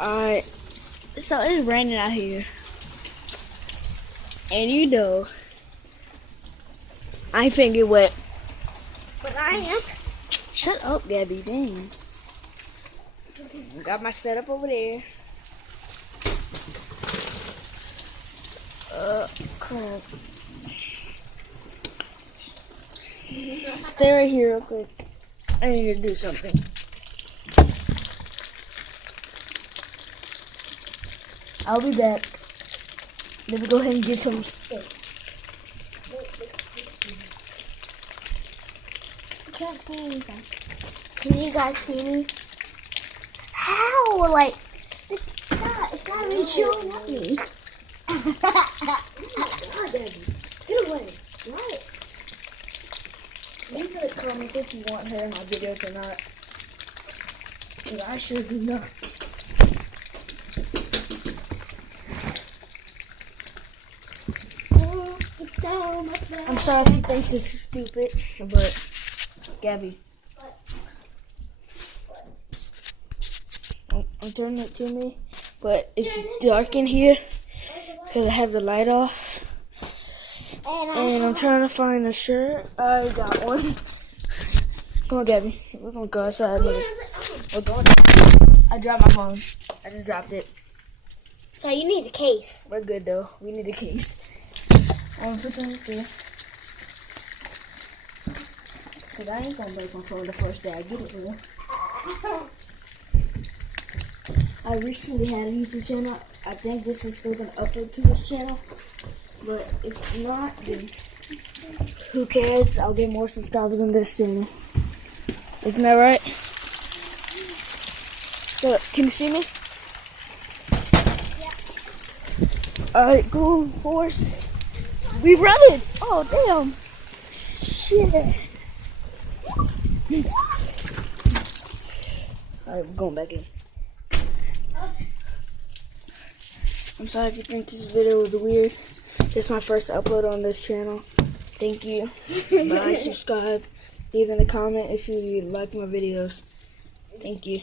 Alright, so it's raining out here. And you know, I ain't finna get wet. But I am. Shut up, Gabby, dang. Got my setup over there. Come on. Stay right here real quick. I need to do something. I'll be back. Let me go ahead and get some stuff. I can't see anything. Can you guys see me? How? Like, it's not really showing at me. Get away. What? Leave in the comments if you want her in my videos or not. Because I sure do not. I'm sorry if you think this is stupid, but Gabby. I'm turning it to me, but it's dark in here because I have the light off. And I'm trying to find a shirt. I got one. Come on, Gabby. We're going to go outside. We're going. I dropped my phone. I just dropped it. So you need a case. We're good, though. We need a case. I'm going to put them right there. Because I ain't going to break my phone the first day I get it, bro. I recently had a YouTube channel. I think this is still going to upload to this channel. But if not, then who cares? I'll get more subscribers on this channel. Isn't that right? Look, can you see me? Yeah. Alright, go, Force. We running! Oh, damn. Shit. Alright, we're going back in. I'm sorry if you think this video was weird. It's my first upload on this channel. Thank you. Bye, subscribe, leave in a comment if you like my videos. Thank you.